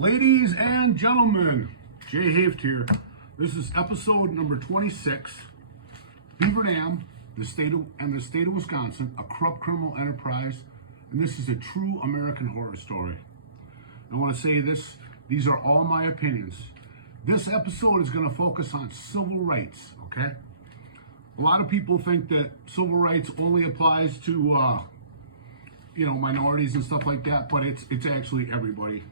Ladies and gentlemen, Jay Haft here. This is episode number 26. Beaver Dam, the state of Wisconsin, a corrupt criminal enterprise, and this is a true American horror story. I want to say this, these are all my opinions. This episode is going to focus on civil rights, okay? A lot of people think that civil rights only applies to, minorities and stuff like that, but it's actually everybody.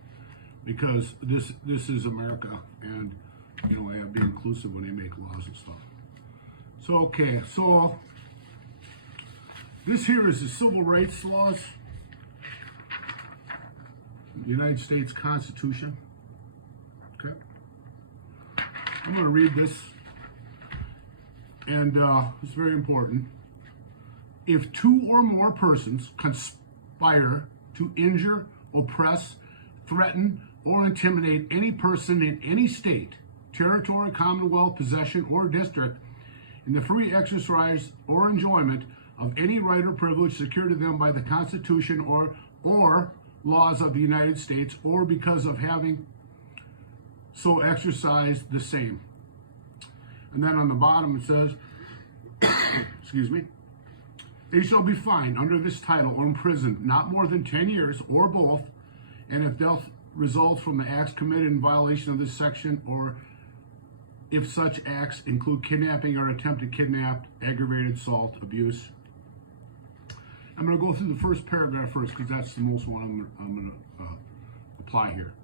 Because this is America, and they have to be inclusive when they make laws and stuff. So this here is the civil rights laws, the United States Constitution. Okay, I'm going to read this, and it's very important. If two or more persons conspire to injure, oppress, threaten, or intimidate any person in any state, territory, commonwealth, possession, or district in the free exercise or enjoyment of any right or privilege secured to them by the Constitution or laws of the United States, or because of having so exercised the same. And then on the bottom it says, excuse me, they shall be fined under this title or imprisoned not more than 10 years or both, and if death results from the acts committed in violation of this section, or if such acts include kidnapping or attempted kidnap, aggravated assault, abuse. I'm going to go through the first paragraph first because that's the most one I'm going to apply here.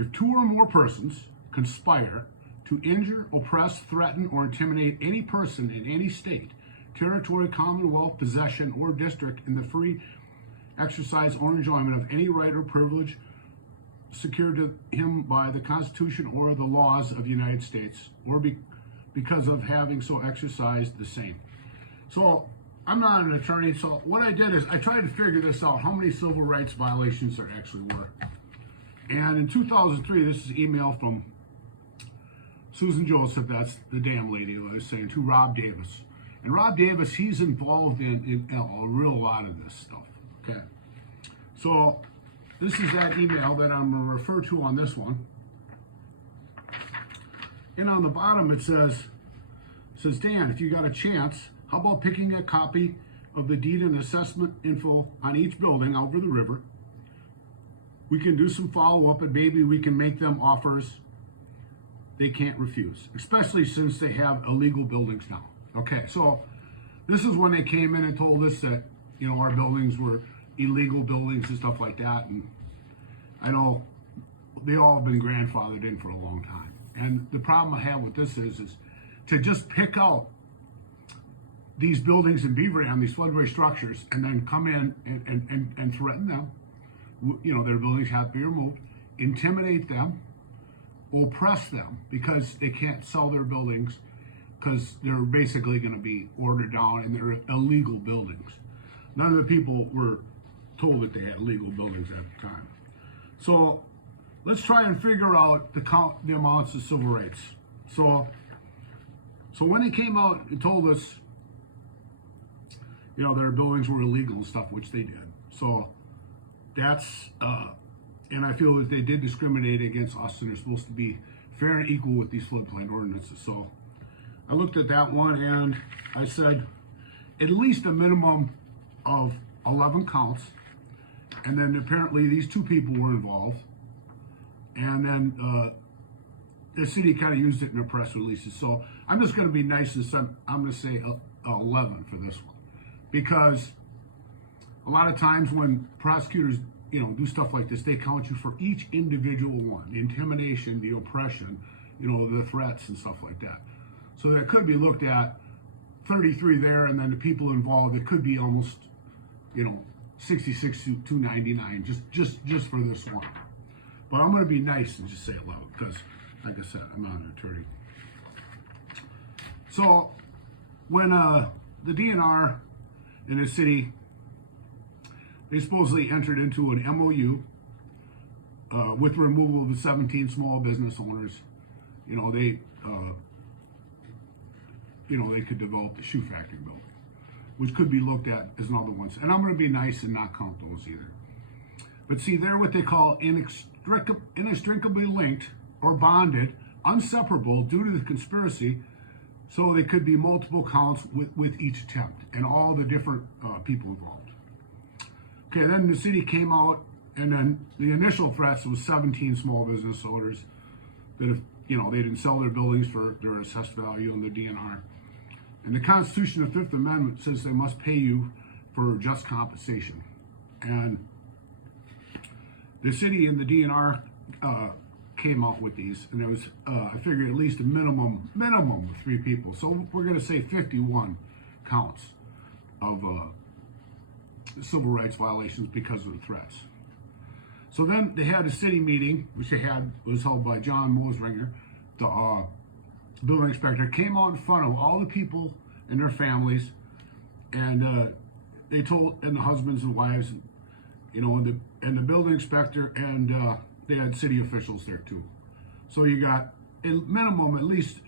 If two or more persons conspire to injure, oppress, threaten, or intimidate any person in any state, territory, commonwealth, possession, or district in the free exercise or enjoyment of any right or privilege secured to him by the Constitution or the laws of the United States, or because of having so exercised the same. So I'm not an attorney, so what I did is I tried to figure this out, how many civil rights violations there actually were. And in 2003, this is an email from Susan Joseph, that's the damn lady I was saying, to Rob Davis. And Rob Davis, he's involved in a real lot of this stuff, okay? So this is that email that I'm going to refer to on this one. And on the bottom it says, Dan, if you got a chance, how about picking a copy of the deed and assessment info on each building over the river? We can do some follow-up and maybe we can make them offers they can't refuse, especially since they have illegal buildings now. Okay, so this is when they came in and told us that, our buildings were illegal buildings and stuff like that, and I know they all have been grandfathered in for a long time. And the problem I have with this is to just pick out these buildings in Beaver Dam, these floodway structures, and then come in and threaten them. Their buildings have to be removed, intimidate them, oppress them because they can't sell their buildings because they're basically going to be ordered down and they're illegal buildings. None of the people were told that they had legal buildings at the time. So let's try and figure out the amounts of civil rights. So when they came out and told us, their buildings were illegal and stuff, which they did. So that's, and I feel that they did discriminate against us, and they're supposed to be fair and equal with these floodplain ordinances. So I looked at that one and I said at least a minimum of 11 counts. And then apparently these two people were involved. And then the city kind of used it in their press releases. So I'm just going to be nice and I'm going to say 11 for this one. Because a lot of times when prosecutors, do stuff like this, they count you for each individual one. The intimidation, the oppression, the threats and stuff like that. So that could be looked at 33 there, and then the people involved, it could be almost, 66 to 299, just for this one. But I'm going to be nice and just say 11 because, like I said, I'm not an attorney. So when the DNR in the city, they supposedly entered into an MOU with removal of the 17 small business owners. They could develop the shoe factory building, which could be looked at as another one. And I'm going to be nice and not count those either. But see, they're what they call inextricably linked or bonded, inseparable due to the conspiracy. So they could be multiple counts with each attempt and all the different people involved. Okay, then the city came out, and then the initial threats was 17 small business owners that if they didn't sell their buildings for their assessed value and their DNR. And the Constitution, the Fifth Amendment, says they must pay you for just compensation. And the city and the DNR came out with these, and there was, I figured, at least a minimum of 3 people. So we're going to say 51 counts of civil rights violations because of the threats. So then they had a city meeting, which was held by John Mosringer, the building inspector, came out in front of all the people and their families, and they told, and the husbands and wives, and the building inspector, and they had city officials there too. So you got a minimum at least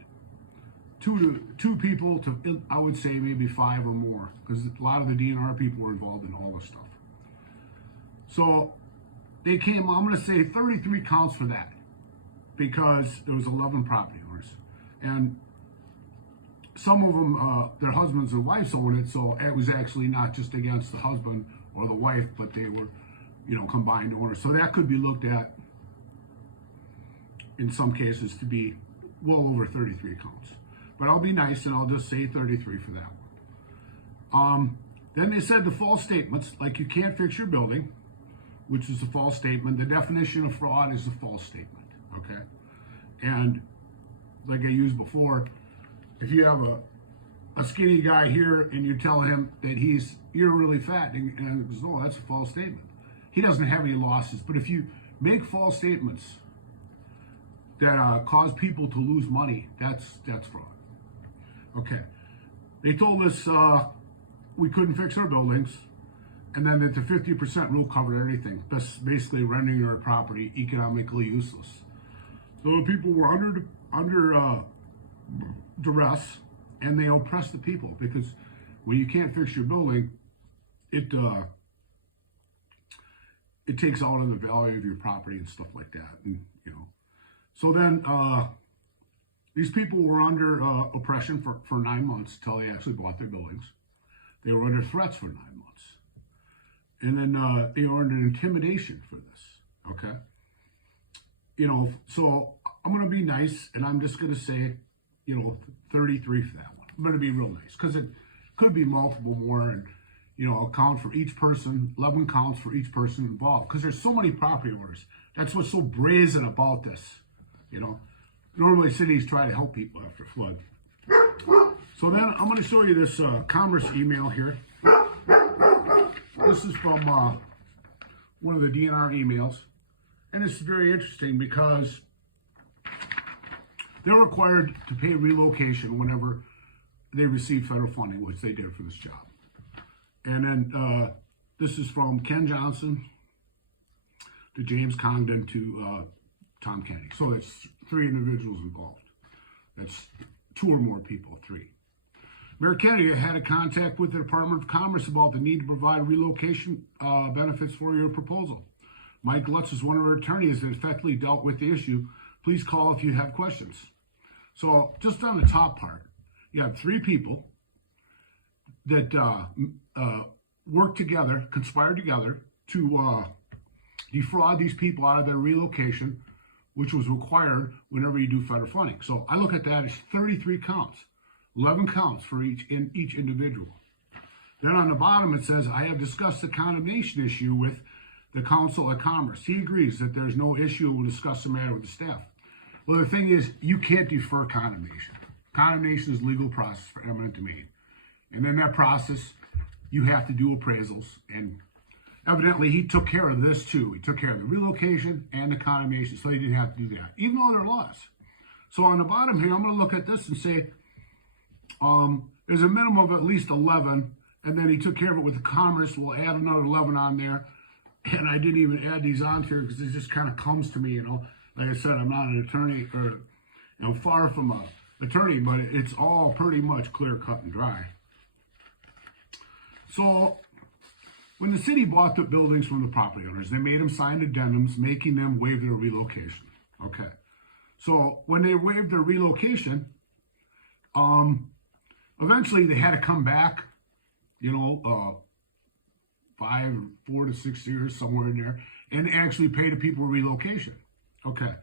two people to, I would say maybe 5 or more, because a lot of the DNR people were involved in all this stuff. So they came, I'm going to say 33 counts for that, because there was 11 property owners, and some of them, their husbands and wives owned it, so it was actually not just against the husband or the wife, but they were, combined owners. So that could be looked at in some cases to be well over 33 counts. But I'll be nice and I'll just say 33 for that one. Then they said the false statements, like you can't fix your building, which is a false statement. The definition of fraud is a false statement, okay? And like I used before, if you have a skinny guy here and you tell him that you're really fat, and he goes, oh, that's a false statement. He doesn't have any losses. But if you make false statements that cause people to lose money, that's fraud. Okay. They told us we couldn't fix our buildings, and then that the 50% rule covered everything, basically rendering our property economically useless. So the people were under duress, and they oppress the people, because when you can't fix your building, it takes out on the value of your property and stuff like that, and So then these people were under oppression for 9 months until they actually bought their buildings. They were under threats for 9 months, and then they were under intimidation for this. Okay, So I'm going to be nice, and I'm just going to say, 33 for that one. I'm going to be real nice, because it could be multiple more, and I'll count for each person, 11 counts for each person involved, because there's so many property owners. That's what's so brazen about this. Normally cities try to help people after flood. So then I'm going to show you this commerce email here. This is from one of the DNR emails, and it's very interesting because they're required to pay relocation whenever they receive federal funding, which they did for this job. And then this is from Ken Johnson to James Congdon to Tom Kennedy. So that's 3 individuals involved. That's 2 or more people, 3. Mayor Kennedy had a contact with the Department of Commerce about the need to provide relocation benefits for your proposal. Mike Lutz is one of our attorneys that effectively dealt with the issue. Please call if you have questions. So just on the top part, you have 3 people that worked together, conspired together to defraud these people out of their relocation, which was required whenever you do federal funding. So I look at that as 33 counts, 11 counts for each individual. Then on the bottom it says, I have discussed the condemnation issue with the Council of Commerce. He agrees that there's no issue and will discuss the matter with the staff. Well, the thing is, you can't defer condemnation. Condemnation is legal process for eminent domain. And in that process, you have to do appraisals. And evidently, he took care of this too. He took care of the relocation and the condemnation, so he didn't have to do that, even though they're laws. So on the bottom here, I'm going to look at this and say, there's a minimum of at least 11, and then he took care of it with the Commerce. We'll add another 11 on there. And I didn't even add these on here because it just kind of comes to me, Like I said, I'm not an attorney, or I'm far from an attorney, but it's all pretty much clear cut and dry. So When the city bought the buildings from the property owners, they made them sign addendums making them waive their relocation. Okay. So when they waived their relocation, eventually they had to come back, 4 to 6 years, somewhere in there, and actually pay the people relocation. Okay.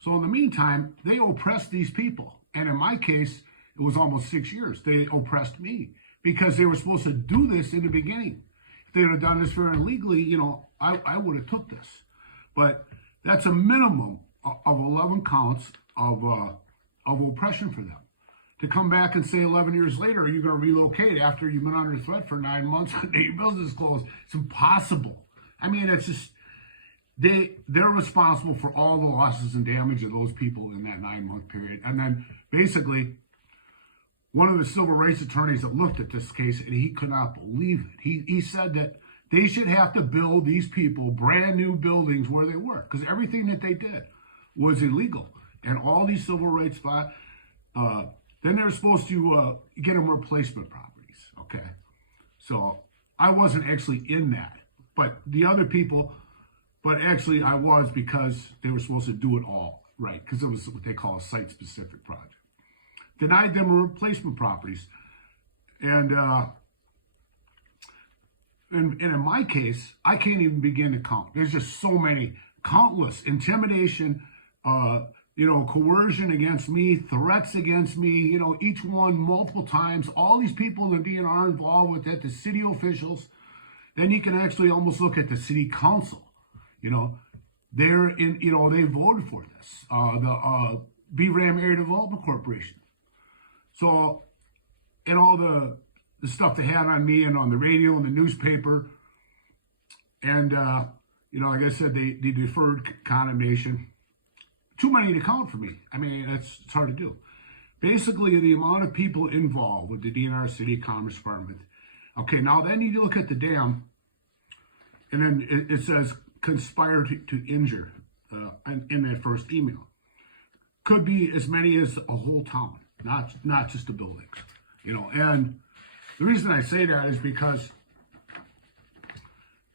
So in the meantime, they oppressed these people. And in my case, it was almost 6 years. They oppressed me because they were supposed to do this in the beginning. If they would have done this very illegally, I would have took this. But that's a minimum of 11 counts of oppression for them. To come back and say 11 years later, you're going to relocate after you've been under threat for 9 months and your business closed. It's impossible. I mean, it's just, they're responsible for all the losses and damage of those people in that 9-month period. And then basically, one of the civil rights attorneys that looked at this case, and he could not believe it. He said that they should have to build these people brand new buildings where they were, because everything that they did was illegal. And all these civil rights then they were supposed to get them replacement properties, okay? So I wasn't actually in that, but the other people, but actually I was, because they were supposed to do it all right, because it was what they call a site-specific project. Denied them replacement properties. And in my case, I can't even begin to count. There's just so many, countless intimidation, coercion against me, threats against me, each one multiple times, all these people in the DNR involved with it, the city officials. Then you can actually almost look at the city council. They're in, they voted for this, the Beaver Dam Area Development Corporation. So, and all the stuff they had on me and on the radio and the newspaper. And, like I said, they deferred condemnation. Too many to count for me. I mean, it's hard to do. Basically, the amount of people involved with the DNR City Commerce Department. Okay, now then you look at the dam, and then it says conspire to injure in that first email. Could be as many as a whole town, not just the buildings. And the reason I say that is because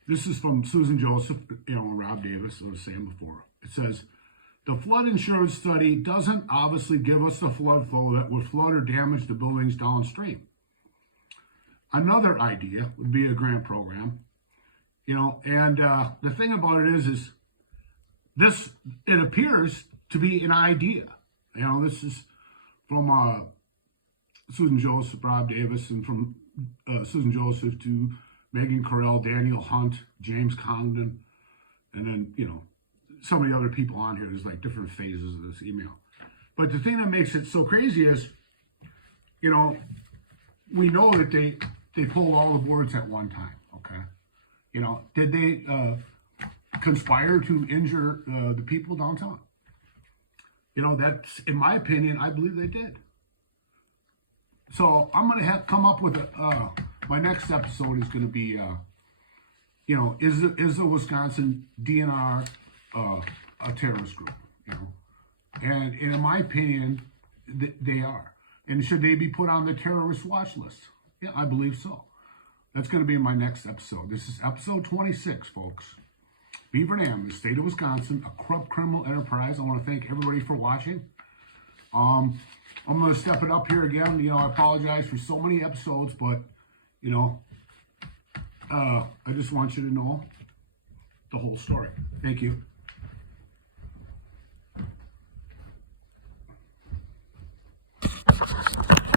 this is from Susan Joseph, and Rob Davis, I was saying before. It says, the flood insurance study doesn't obviously give us the flood flow that would flood or damage the buildings downstream. Another idea would be a grant program, and the thing about it is this, it appears to be an idea. This is from Susan Joseph, Rob Davis, and from Susan Joseph to Megan Carell, Daniel Hunt, James Condon, and then, some of the other people on here. There's like different phases of this email. But the thing that makes it so crazy is, we know that they pulled all the boards at one time, okay? Did they conspire to injure the people downtown? That's, in my opinion, I believe they did. So I'm going to have come up with my next episode is going to be, is the Wisconsin DNR a terrorist group? And in my opinion, they are. And should they be put on the terrorist watch list? Yeah, I believe so. That's going to be in my next episode. This is episode 26, folks. Beaver Dam, the state of Wisconsin, a corrupt criminal enterprise. I want to thank everybody for watching. I'm going to step it up here again. I apologize for so many episodes, but, I just want you to know the whole story. Thank you.